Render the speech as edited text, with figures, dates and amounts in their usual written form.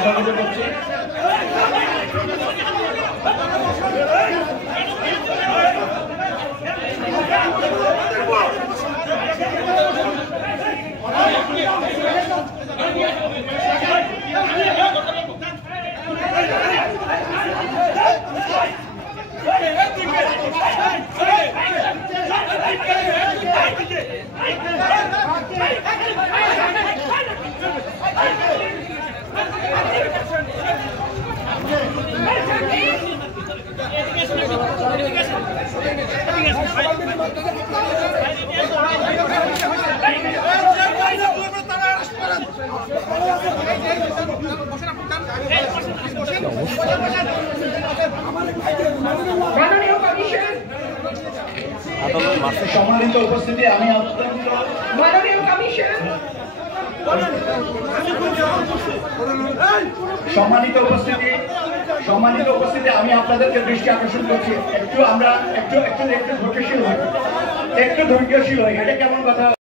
স্থগিত করছি। সম্মানিত উপস্থিতি, আমি সম্মানিত উপস্থিতি আমি আপনাদেরকে দৃষ্টি আকর্ষণ করছি। একটু ধৈর্যশীল হই, এটা কেমন কথা?